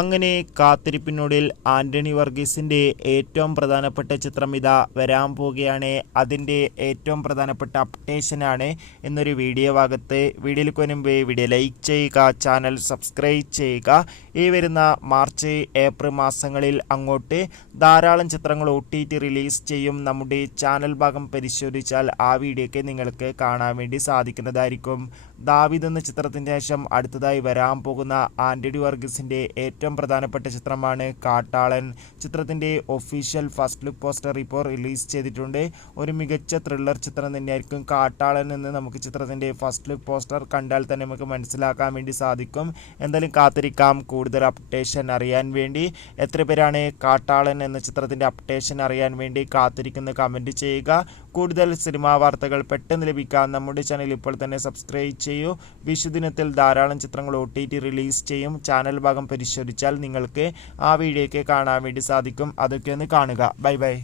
അങ്ങനെ കാത്തിരിപ്പിനൊടുവിൽ ആന്റണി വർഗീസിൻ്റെ ഏറ്റവും പ്രധാനപ്പെട്ട ചിത്രം ഇതാ വരാൻ പോവുകയാണ്. അതിൻ്റെ ഏറ്റവും പ്രധാനപ്പെട്ട അപ്ഡേഷനാണ് എന്നൊരു വീഡിയോ ഭാഗത്ത്. വീഡിയോയിൽ മുൻപ് വീഡിയോ ലൈക്ക് ചെയ്യുക, ചാനൽ സബ്സ്ക്രൈബ് ചെയ്യുക. ഈ വരുന്ന മാർച്ച് ഏപ്രിൽ മാസങ്ങളിൽ അങ്ങോട്ട് ധാരാളം ചിത്രങ്ങൾ OTT റിലീസ് ചെയ്യും. നമ്മുടെ ചാനൽ ഭാഗം പരിശോധിച്ചാൽ ആ വീഡിയോയ്ക്ക് നിങ്ങൾക്ക് കാണാൻ വേണ്ടി സാധിക്കുന്നതായിരിക്കും. ദാവീദ് എന്ന ചിത്രത്തിൻ്റെ ശേഷം അടുത്തതായി വരാൻ പോകുന്ന ആന്റണി വർഗീസിൻ്റെ ഏറ്റവും പ്രധാനപ്പെട്ട ചിത്രമാണ് കാട്ടാളൻ. ചിത്രത്തിൻ്റെ ഒഫീഷ്യൽ ഫസ്റ്റ് ലുക്ക് പോസ്റ്റർ ഇപ്പോൾ റിലീസ് ചെയ്തിട്ടുണ്ട്. ഒരു മികച്ച ത്രില്ലർ ചിത്രം തന്നെയായിരിക്കും കാട്ടാളൻ എന്ന് നമുക്ക് ചിത്രത്തിൻ്റെ ഫസ്റ്റ് ലുക്ക് പോസ്റ്റർ കണ്ടാൽ തന്നെ നമുക്ക് മനസ്സിലാക്കാൻ വേണ്ടി സാധിക്കും. എന്തായാലും കാത്തിരിക്കാം കൂടുതൽ അപ്ഡേഷൻ അറിയാൻ വേണ്ടി. എത്ര പേരാണ് കാട്ടാളൻ എന്ന ചിത്രത്തിൻ്റെ അപ്ഡേഷൻ അറിയാൻ വേണ്ടി കാത്തിരിക്കുന്ന കമൻറ്റ് ചെയ്യുക. കൂടുതൽ സിനിമാ വാർത്തകൾ പെട്ടെന്ന് ലഭിക്കാൻ നമ്മുടെ ചാനൽ ഇപ്പോൾ തന്നെ സബ്സ്ക്രൈബ് ചെയ്യൂ. വിഷുദിനത്തിൽ ധാരാളം ചിത്രങ്ങൾ OTT റിലീസ് ചെയ്യും. ചാനൽ ഭാഗം പരിശോധിച്ചാൽ നിങ്ങൾക്ക് ആ വീഡിയോയ്ക്ക് കാണാൻ വേണ്ടി സാധിക്കും. അതൊക്കെ ഒന്ന് കാണുക. Bye bye.